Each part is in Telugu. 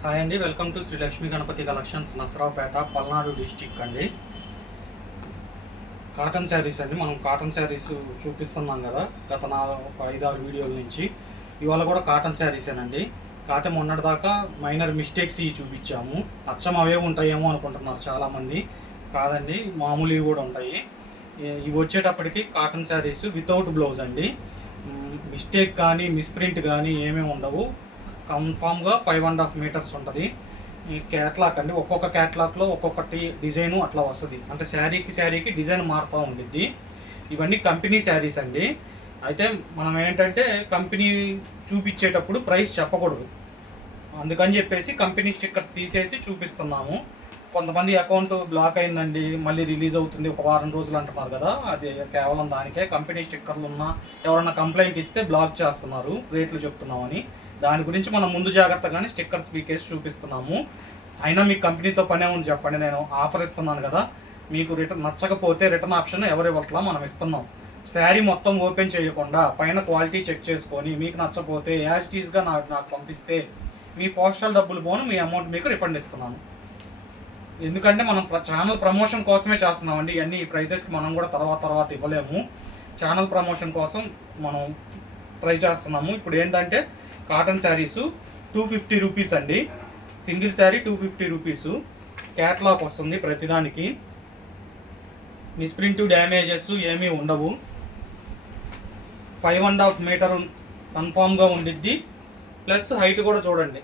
హాయ్ అండి, welcome to Shri Lakshmi Ganapati collections, Narasaraopet, Palnadu district అండి. కాటన్ శారీస్ అండి. మనం కాటన్ శారీస్ చూపిస్తున్నాం కదా గత 5-6 వీడియోల నుంచి. ఇవాళ కూడా కాటన్ శారీసేనండి. కాటన్ మొన్నటిదాకా మైనర్ మిస్టేక్స్ ఇవి చూపించాము. అచ్చం అవే ఉంటాయేమో అనుకుంటున్నారు చాలామంది. కాదండి, మామూలు కూడా ఉంటాయి. ఇవి వచ్చేటప్పటికి కాటన్ శారీస్ వితౌట్ బ్లౌజ్ అండి. మిస్టేక్ కానీ మిస్ప్రింట్ కానీ ఏమీ ఉండవు. కన్ఫామ్గా 5.5 మీటర్స్ ఉంటుంది. ఈ క్యాట్లాక్ అండి, ఒక్కొక్క క్యాట్లాక్లో ఒక్కొక్కటి డిజైను అట్లా వస్తుంది. అంటే శారీకి డిజైన్ మారుతూ ఉండిద్ది. ఇవన్నీ కంపెనీ శారీస్ అండి. అయితే మనం ఏంటంటే కంపెనీ చూపించేటప్పుడు ప్రైస్ చెప్పకూడదు. అందుకని చెప్పేసి కంపెనీ స్టిక్కర్స్ తీసేసి చూపిస్తున్నాము. కొంతమంది అకౌంట్ బ్లాక్ అయిందండి, మళ్ళీ రిలీజ్ అవుతుంది ఒక వారం రోజులు అంటున్నారు కదా, అది కేవలం దానికే. కంపెనీ స్టిక్కర్లు ఉన్నా ఎవరన్నా కంప్లైంట్ ఇస్తే బ్లాక్ చేస్తున్నారు, రేట్లు చెప్తున్నామని. దాని గురించి మనం ముందు జాగ్రత్తగానే స్టిక్కర్స్ పీకేసి చూపిస్తున్నాము. అయినా మీకు కంపెనీతో పనే ఉంది చెప్పండి. నేను ఆఫర్ ఇస్తున్నాను కదా, మీకు రిటర్న్ నచ్చకపోతే రిటర్న్ ఆప్షన్ ఎవరి ఇవ్వట్లా, మనం ఇస్తున్నాం. శారీ మొత్తం ఓపెన్ చేయకుండా పైన క్వాలిటీ చెక్ చేసుకొని మీకు నచ్చపోతే యాజ్ టీజ్గా నాకు పంపిస్తే మీ పోస్టల్ డబ్బులు పోను, మీ అమౌంట్ మీకు రిఫండ్ ఇస్తున్నాను. ఎందుకంటే మనం ఛానల్ ప్రమోషన్ కోసమే చేస్తున్నామండి. ఇవన్నీ ఈ ప్రైజెస్కి మనం కూడా తర్వాత ఇవ్వలేము. ఛానల్ ప్రమోషన్ కోసం మనం ట్రై చేస్తున్నాము. ఇప్పుడు ఏంటంటే కాటన్ శారీసు 250 రూపీస్ అండి. Single sari 250 rupees. క్యాట్లాగ్ వస్తుంది ప్రతిదానికి. మిస్ప్రింట్ డ్యామేజెస్ ఏమీ ఉండవు. 5.5 మీటర్ కన్ఫామ్గా ఉండిద్ది. ప్లస్ హైట్ కూడా చూడండి,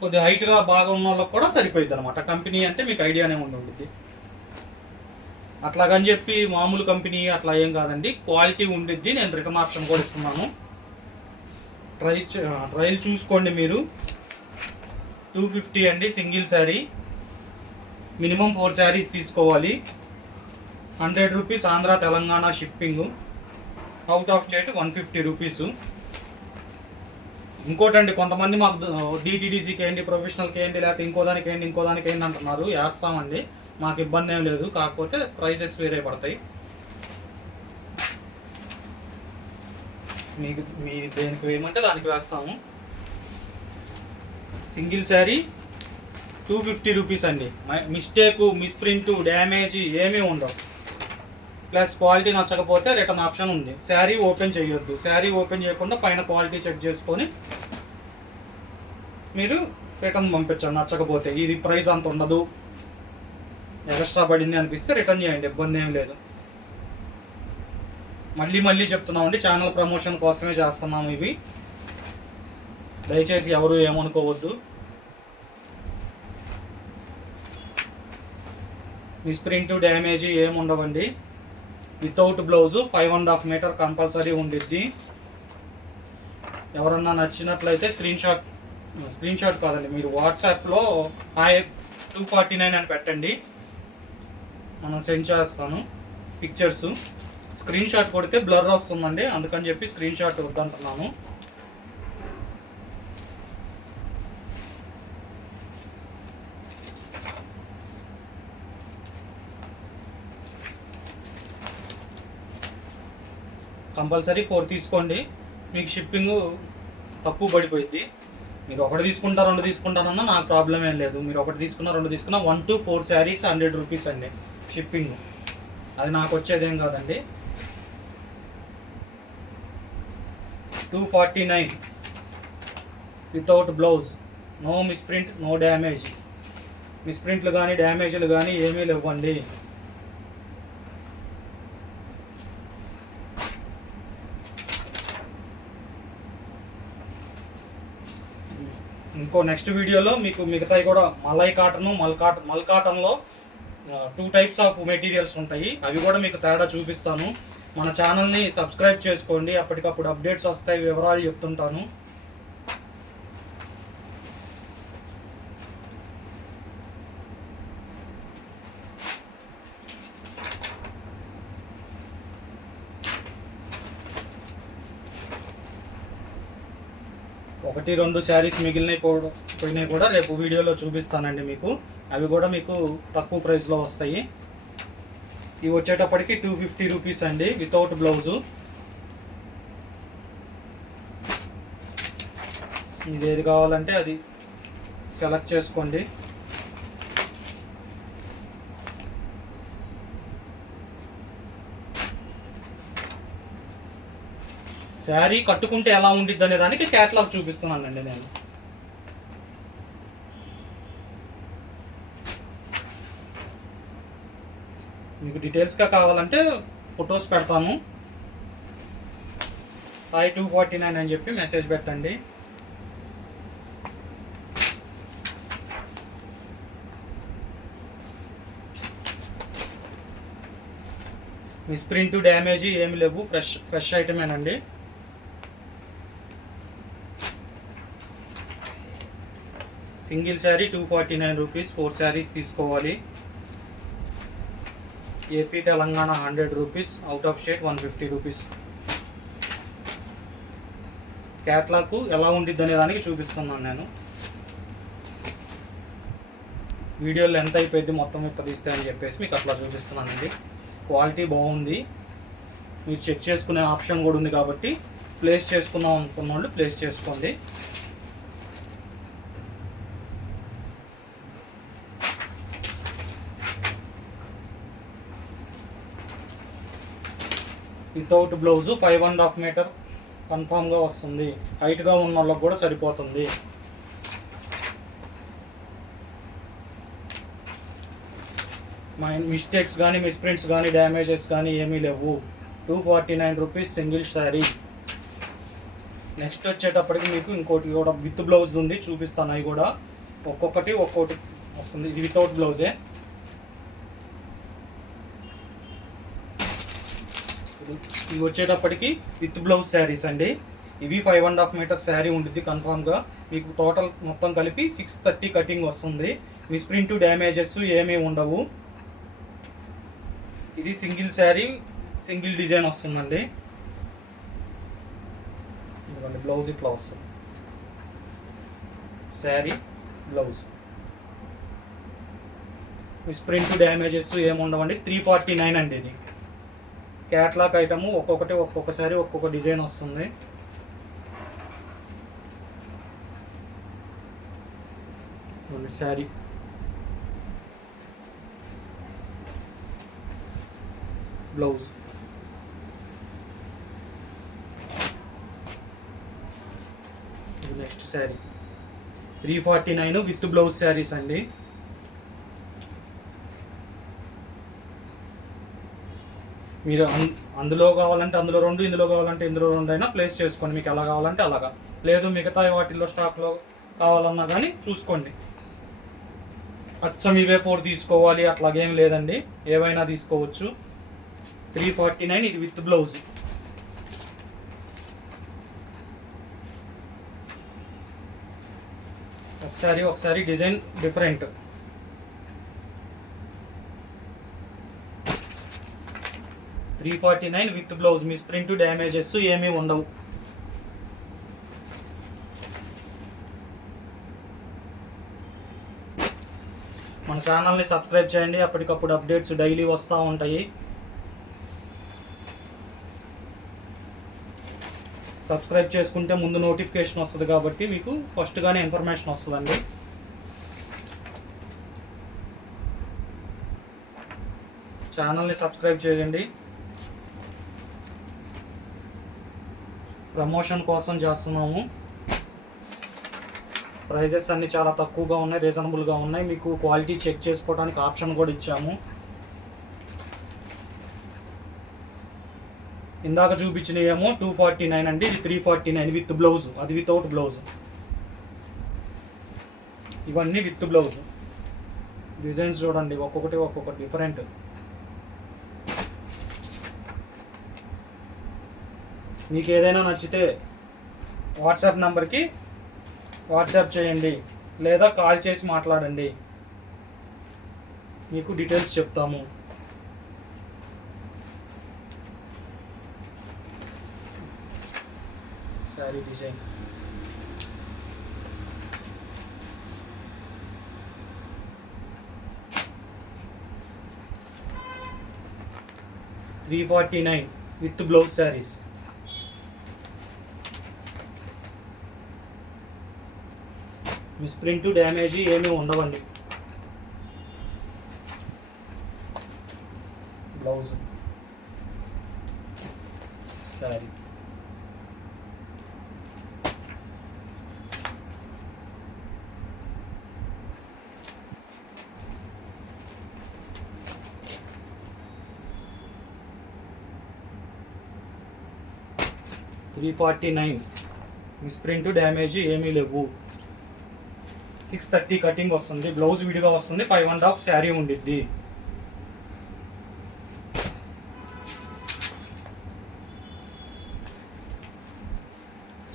కొద్దిగా హైట్గా బాగా ఉన్న వాళ్ళకి కూడా సరిపోయింది అనమాట. కంపెనీ అంటే మీకు ఐడియానే ఉండిద్ది. అట్లాగని చెప్పి మామూలు కంపెనీ అట్లా ఏం కాదండి, క్వాలిటీ ఉండిద్ది. నేను రిటర్న్ ఆప్షన్ కూడా ఇస్తున్నాను. ట్రైల్ చూసుకోండి మీరు. 250 అండి సింగిల్ శారీ. మినిమం 4 శారీస్ తీసుకోవాలి. 100 rupees Andhra Telangana shipping. Out of state 150 rupees. ఇంకోటండి, కొంతమంది మాకు డిటీడీసీకి వేయండి, ప్రొఫెషనల్కి వేయండి, లేకపోతే ఇంకో దానికి వేయండి అంటున్నారు. వేస్తామండి, మాకు ఇబ్బంది ఏం లేదు. కాకపోతే ప్రైసెస్ వేరే పడతాయి. మీ దేనికి వేయమంటే దానికి వేస్తాము. సింగిల్ శారీ 250 రూపీస్ అండి. మిస్టేకు మిస్ప్రింట్ డ్యామేజ్ ఏమీ ఉండవు. ప్లస్ క్వాలిటీ నచ్చకపోతే రిటర్న్ ఆప్షన్ ఉంది. శారీ ఓపెన్ చేయొద్దు. శారీ ఓపెన్ చేయకుండా పైన క్వాలిటీ చెక్ చేసుకొని మీరు రిటర్న్ పంపించండి. నచ్చకపోతే ఇది ప్రైస్ అంత ఉండదు, ఎక్స్ట్రా పడింది అనిపిస్తే రిటర్న్ చేయండి, ఇబ్బంది ఏం లేదు. మళ్ళీ చెప్తున్నామండి, ఛానల్ ప్రమోషన్ కోసమే చేస్తున్నాము ఇవి. దయచేసి ఎవరు ఏమనుకోవద్దు. మిస్ప్రింట్ డ్యామేజ్ ఏముండవండి. వితౌట్ బ్లౌజు 5.5 మీటర్ కంపల్సరీ ఉండిద్ది. ఎవరన్నా నచ్చినట్లయితే స్క్రీన్ షాట్ కాదండి, మీరు వాట్సాప్లో హాయ్ 249 అని పెట్టండి, మనం సెండ్ చేస్తాను పిక్చర్స్. స్క్రీన్ షాట్ కొడితే బ్లర్ వస్తుందండి, అందుకని చెప్పి స్క్రీన్ షాట్ వద్దంటున్నాను. కంపల్సరీ 4 తీసుకోండి. మీకు షిప్పింగ్ తక్కువ పడిపోయింది. మీరు ఒకటి తీసుకుంటా 2 తీసుకుంటానన్నా నాకు ప్రాబ్లం ఏం లేదు. మీరు ఒకటి తీసుకున్నా 2 తీసుకున్నా 1 to 4 శారీస్ 100 రూపీస్ అండి షిప్పింగ్. అది నాకు వచ్చేదేం కాదండి. 249 without blouse, no misprint, no damage. మిస్ప్రింట్లు కానీ డ్యామేజ్లు కానీ ఏమీ లేవండి. ఇంకో నెక్స్ట్ వీడియోలో మీకు మిగతాయి కూడా మలై కాటను మల్ కాటన్లో 2 టైప్స్ ఆఫ్ మెటీరియల్స్ ఉంటాయి. అవి కూడా మీకు తేడా చూపిస్తాను. మన ఛానల్ని సబ్స్క్రైబ్ చేసుకోండి, అప్పటికప్పుడు అప్డేట్స్ వస్తాయి, వివరాలు చెప్తుంటాను. ఒకటి 2 శారీస్ పోయినాయి కూడా రేపు వీడియోలో చూపిస్తానండి మీకు. అవి కూడా మీకు తక్కువ ప్రైస్లో వస్తాయి. ఇవి వచ్చేటప్పటికి 250 రూపీస్ అండి వితౌట్ బ్లౌజు. మీకు ఏది కావాలంటే అది సెలెక్ట్ చేసుకోండి. శారీ కట్టుకుంటే ఎలా ఉండిద్ది అనే దానికి క్యాటలాగ్ చూపిస్తున్నానండి నేను. మీకు డీటెయిల్స్గా కావాలంటే ఫొటోస్ పెడతాను. 249 అని చెప్పి మెసేజ్ పెట్టండి. మిస్ప్రింట్ డ్యామేజ్ ఏమి లేవు, ఫ్రెష్ ఐటమేనండి. సింగిల్ శారీ 249 రూపీస్, 4 శారీస్ తీసుకోవాలి. AP Telangana 100 rupees, out of state 150 rupees. Catalogue ఎలా ఉండిద్ది అనే దానికి చూపిస్తున్నాను నేను. వీడియోలో ఎంత అయిపోయింది మొత్తం ఇక్కడ తీస్తే అని చెప్పేసి మీకు అట్లా చూపిస్తున్నానండి. క్వాలిటీ బాగుంది, మీరు చెక్ చేసుకునే ఆప్షన్ కూడా ఉంది కాబట్టి ప్లేస్ చేసుకుందాం అనుకున్న వాళ్ళు ప్లేస్ చేసుకోండి. వితౌట్ బ్లౌజ్ 5.5 మీటర్ కన్ఫామ్గా వస్తుంది. హైట్గా ఉన్న వాళ్ళకి కూడా సరిపోతుంది. మిస్టేక్స్ కానీ మిస్ప్రింట్స్ కానీ డ్యామేజెస్ కానీ ఏమీ లేవు. 249 రూపీస్ సింగిల్ శారీ. నెక్స్ట్ వచ్చేటప్పటికి మీకు ఇంకోటి కూడా విత్ బ్లౌజ్ ఉంది, చూపిస్తాను. అవి కూడా ఒక్కొక్కటి వస్తుంది. ఇది వితౌట్ బ్లౌజే. ఇవి వచ్చేటప్పటికి విత్ బ్లౌజ్ శారీస్ అండి. ఇవి 5.5 మీటర్ శారీ ఉంటుంది కన్ఫామ్గా. మీకు టోటల్ మొత్తం కలిపి 630 కటింగ్ వస్తుంది. మిస్ప్రింట్ డ్యామేజెస్ ఏమీ ఉండవు. ఇది సింగిల్ శారీ, సింగిల్ డిజైన్ వస్తుందండి. బ్లౌజ్ ఇట్లా వస్తుంది. శారీ బ్లౌజ్ మిస్ప్రింట్ డ్యామేజెస్ ఏమి ఉండవండి. 349 అండి. ఇది క్యాట్లాగ్ ఐటము. ఒక్కొక్కసారి ఒక్కొక్క డిజైన్ వస్తుంది. Sari blouse. Next sari 349 with blouse saris అండి. మీరు అందులో కావాలంటే అందులో 2, ఇందులో కావాలంటే ఇందులో 2 అయినా ప్లేస్ చేసుకోండి. మీకు ఎలా కావాలంటే అలాగా. లేదు మిగతా వాటిల్లో స్టాక్లో కావాలన్నా కానీ చూసుకోండి. అచ్చం ఇవే 4 తీసుకోవాలి అట్లాగేం లేదండి, ఏవైనా తీసుకోవచ్చు. 349 ఇది విత్ బ్లౌజ్. ఒకసారి design different. $349 with blouse. Misprint damages ఏమీ ఉండవు. మన ఛానల్ని సబ్స్క్రైబ్ చేయండి. అప్పటికప్పుడు అప్డేట్స్ డైలీ వస్తూ ఉంటాయి. సబ్స్క్రైబ్ చేసుకుంటే ముందు నోటిఫికేషన్ వస్తుంది కాబట్టి మీకు ఫస్ట్గానే ఇన్ఫర్మేషన్ వస్తుందండి. ఛానల్ని సబ్స్క్రైబ్ చేయండి. ప్రమోషన్ కోసం చేస్తున్నాము. ప్రైజెస్ అన్నీ చాలా తక్కువగా ఉన్నాయి, రీజనబుల్గా ఉన్నాయి. మీకు క్వాలిటీ చెక్ చేసుకోవడానికి ఆప్షన్ కూడా ఇచ్చాము. ఇందాక చూపించినవేమో 249 అండి. ఇది 349 విత్ బ్లౌజ్. అది వితౌట్ బ్లౌజ్. ఇవన్నీ విత్ బ్లౌజ్. డిజైన్స్ చూడండి, ఒక్కొక్కటి డిఫరెంట్. మీకు ఏదైనా నచ్చితే వాట్సాప్ నెంబర్కి వాట్సాప్ చేయండి, లేదా కాల్ చేసి మాట్లాడండి, మీకు డీటెయిల్స్ చెప్తాము. Sari design $349 with blouse saris. Misprint damage ఏమీ ఉండవండి. Blouse sari $349. Misprint damage ఏమీ లేవు. 630 కటింగ్ వస్తుంది. బ్లౌజ్ విడిగా వస్తుంది. 5.5 శారీ ఉండిద్ది.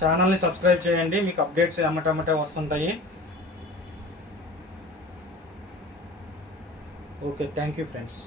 ఛానల్ని సబ్స్క్రైబ్ చేయండి, మీకు అప్డేట్స్ ఎమ్మటెమ్మటే వస్తుంటాయి. Okay, thank you friends.